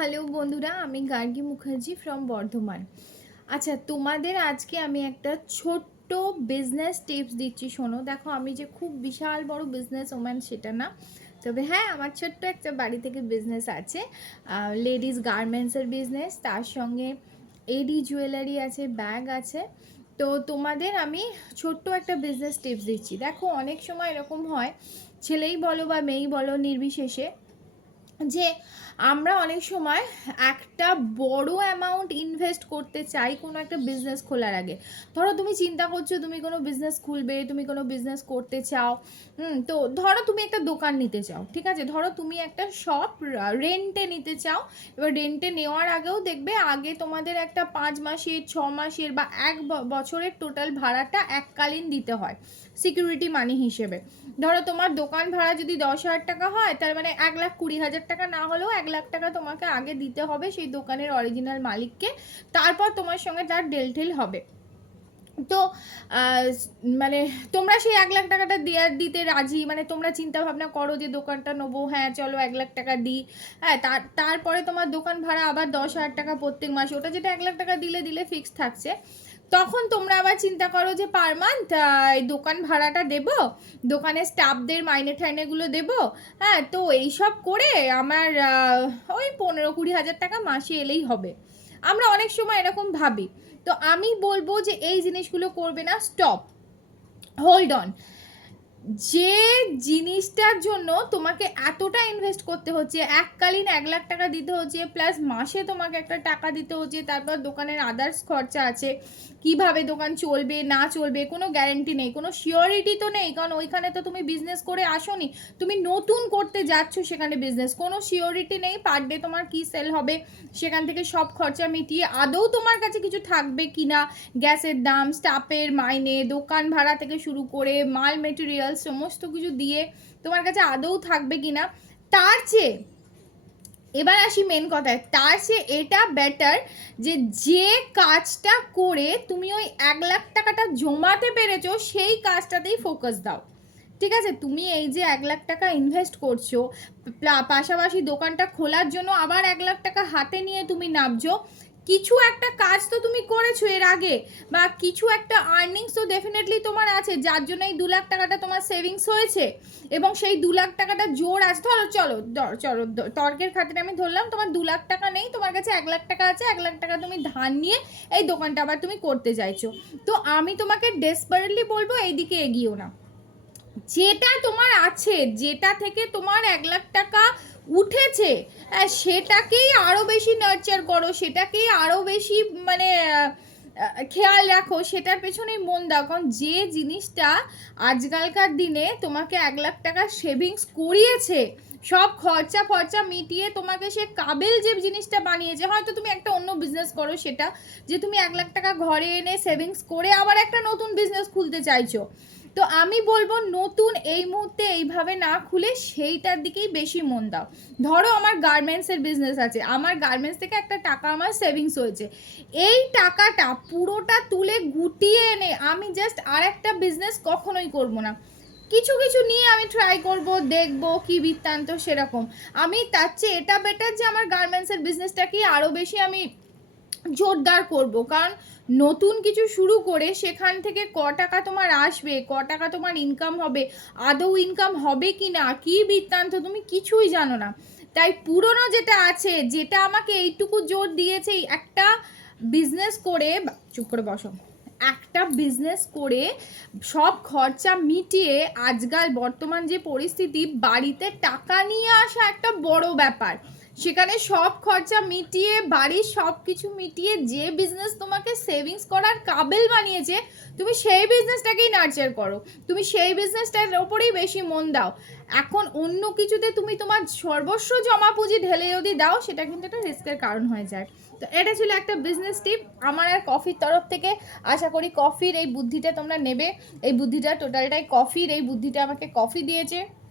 Hello বন্ধুরা, আমি Gargi Mukherjee from Bardhaman. আচ্ছা, তোমাদের আজকে আমি একটা ছোট্ট বিজনেস টিপস দিচ্ছি, শোনো। দেখো, আমি যে খুব বিশাল বড় বিজনেস ওম্যান সেটা না, তবে হ্যাঁ, আমার ছোট্ট একটা বাড়ি থেকে বিজনেস আছে। লেডিস গার্মেন্টসের বিজনেস, তার সঙ্গে এডি জুয়েলারি আছে, ব্যাগ আছে। তো তোমাদের আমি ছোট্ট একটা বিজনেস টিপস দিচ্ছি। দেখো, অনেক সময় এরকম হয়, ছেলেই বলো বা মেয়েই বলো নির্বিশেষে, যে আমরা অনেক সময় একটা বড় অ্যামাউন্ট ইনভেস্ট করতে চাই কোনো একটা বিজনেস খোলার আগে। ধরো তুমি চিন্তা করছো তুমি কোনো বিজনেস খুলবে, তুমি কোনো বিজনেস করতে চাও। তো ধরো তুমি একটা দোকান নিতে চাও, ঠিক আছে? ধরো তুমি একটা শপ রেন্টে নিতে চাও। এবার রেন্টে নেওয়ার আগেও দেখবে আগে তোমাদের একটা 5 মাসের 6 মাসের বা বছরের টোটাল ভাড়াটা এককালীন দিতে হয় সিকিউরিটি মানি হিসেবে। ধরো তোমার দোকান ভাড়া যদি 10,000 টাকা হয়, তার মানে 1,20,000 টাকা না হলেও 1,00,000 টাকা তোমাকে আগে দিতে হবে সেই দোকানের অরিজিনাল মালিককে। তারপর তোমার সঙ্গে তার ডেলটেল হবে। তো মানে তোমরা সেই 1,00,000 টাকাটা দিতে রাজি, মানে তোমরা চিন্তা ভাবনা করো যে দোকানটা নেবো, হ্যাঁ চলো 1,00,000 টাকা দিই। হ্যাঁ, তারপরে তোমার দোকান ভাড়া আবার 10,000 টাকা প্রত্যেক মাসে, ওটা যেটা 1,00,000 টাকা দিলে ফিক্সড থাকছে। তখন তোমরা আবার চিন্তা করো যে পার মান্থ এই দোকান ভাড়াটা দেবো, দোকানের স্টাফদের মাইনে ঠাইনেগুলো দেবো। হ্যাঁ, তো এইসব করে আমার ওই 15-20 হাজার টাকা মাসে এলেই হবে। আমরা অনেক সময় এরকম ভাবি। তো আমি বলবো যে এই জিনিসগুলো করবে না, স্টপ, হোল্ড অন। যে জিনিসটার জন্য তোমাকে এতটা ইনভেস্ট করতে হচ্ছে, এককালীন 1,00,000 টাকা দিতে হচ্ছে, প্লাস মাসে তোমাকে একটা টাকা দিতে হচ্ছে, তারপর দোকানের আদার্স খরচা আছে, কিভাবে দোকান চলবে না চলবে কোনো গ্যারেন্টি নেই, কোনো সিওরিটি তো নেই, কারণ ওইখানে তো তুমি বিজনেস করে আসোনি, তুমি নতুন করতে যাচ্ছ সেখানে বিজনেস, কোনো সিওরিটি নেই পার ডে তোমার কি সেল হবে, সেখান থেকে সব খরচা মিটিয়ে আদৌ তোমার কাছে কিছু থাকবে কি না, গ্যাসের দাম, স্টাফের মাইনে, দোকান ভাড়া থেকে শুরু করে মাল মেটেরিয়াল সমস্ত কিছু দিয়ে তোমার কাছে আদৌ থাকবে কি না। তার চেয়ে এবার আসি মেন কথায়, তার চেয়ে এটা বেটার যে কাজটা করে তুমি ওই 1,00,000 টাকাটা জমাতে পেরেছো সেই কাজটাতেই ফোকাস দাও। ঠিক আছে? তুমি এই যে 1,00,000 টাকা ইনভেস্ট করছো, পাশাপাশি দোকানটা খোলার জন্য আবার 1,00,000 টাকা হাতে নিয়ে তুমি নামছো, কিছু একটা কাজ তো তুমি করেছো এর আগে, বা কিছু একটা আর্নিংস তো ডেফিনেটলি তোমার আছে, যার জন্য এই 2,00,000 টাকাটা তোমার সেভিংস হয়েছে। এবং সেই 2,00,000 টাকাটা জোর আছে, ধরো চলো তর্কের খাতিরে আমি ধরলাম তোমার 2,00,000 টাকা নেই, তোমার কাছে 1,00,000 টাকা আছে, 1,00,000 টাকা তুমি ধার নিয়ে এই দোকানটা আবার তুমি করতে চাইছো। তো আমি তোমাকে ডেসপারেটলি বলবো এইদিকে এগিয়েও না। যেটা তোমার আছে, যেটা থেকে তোমার 1,00,000 টাকা উঠেছে, সেটাকেই আরও বেশি নার্চার করো, সেটাকেই আরও বেশি মানে খেয়াল রাখো, সেটার পেছনেই মন দাও। কারণ যে জিনিসটা আজকালকার দিনে তোমাকে 1,00,000 টাকা সেভিংস করিয়েছে, সব খরচা ফরচা মিটিয়ে তোমাকে সে কাবিল যে জিনিসটা বানিয়েছে, হয়তো তুমি একটা অন্য বিজনেস করো, সেটা যে তুমি 1,00,000 টাকা ঘরে এনে সেভিংস করে আবার একটা নতুন বিজনেস খুলতে চাইছো। তো আমি বলবো নতুন এই মুহূর্তে এইভাবে না খুলে সেইটার দিকেই বেশি মন দাও। ধরো আমার গার্মেন্টসের বিজনেস আছে, আমার গার্মেন্টস থেকে একটা টাকা আমার সেভিংস হয়েছে, এই টাকাটা পুরোটা তুলে গুটিয়ে এনে আমি জাস্ট আর একটা বিজনেস কখনোই করব না, কিছু কিছু নিয়ে আমি ট্রাই করব, দেখব কি বৃত্তান্ত সেরকম। আমি তার চেয়ে এটা বেটার যে আমার গার্মেন্টসের বিজনেসটাকে আরও বেশি আমি জোরদার করব। কারণ নতুন কিছু শুরু করে সেখান থেকে ক টাকা তোমার আসবে, ক টাকা তোমার ইনকাম হবে, আদৌ ইনকাম হবে কি না, কী বৃত্তান্ত, তুমি কিছুই জানো না। তাই পুরনো যেটা আছে, যেটা আমাকে এইটুকু জোর দিয়েছে, একটা বিজনেস করে, চুপ করে বসো, একটা বিজনেস করে সব খরচা মিটিয়ে, আজকাল বর্তমান যে পরিস্থিতি, বাড়িতে টাকা নিয়ে আসা একটা বড় ব্যাপার, সেখানে সব খরচা মিটিয়ে, বাড়ির সব কিছু মিটিয়ে যে বিজনেস তোমাকে সেভিংস করার কাবিল বানিয়েছে, তুমি সেই বিজনেসটাকেই নার্চার করো, তুমি সেই বিজনেসটার ওপরেই বেশি মন দাও। এখন অন্য কিছুতে তুমি তোমার সর্বস্ব জমা পুঁজি ঢেলে যদি দাও, সেটা কিন্তু একটা রিস্কের কারণ হয়ে যায়। তো এটা ছিল একটা বিজনেস টিপ আমার আর কফির তরফ থেকে। আশা করি কফির এই বুদ্ধিটা তোমরা নেবে। এই বুদ্ধিটা টোটালটাই কফির, এই বুদ্ধিটা আমাকে কফি দিয়েছে।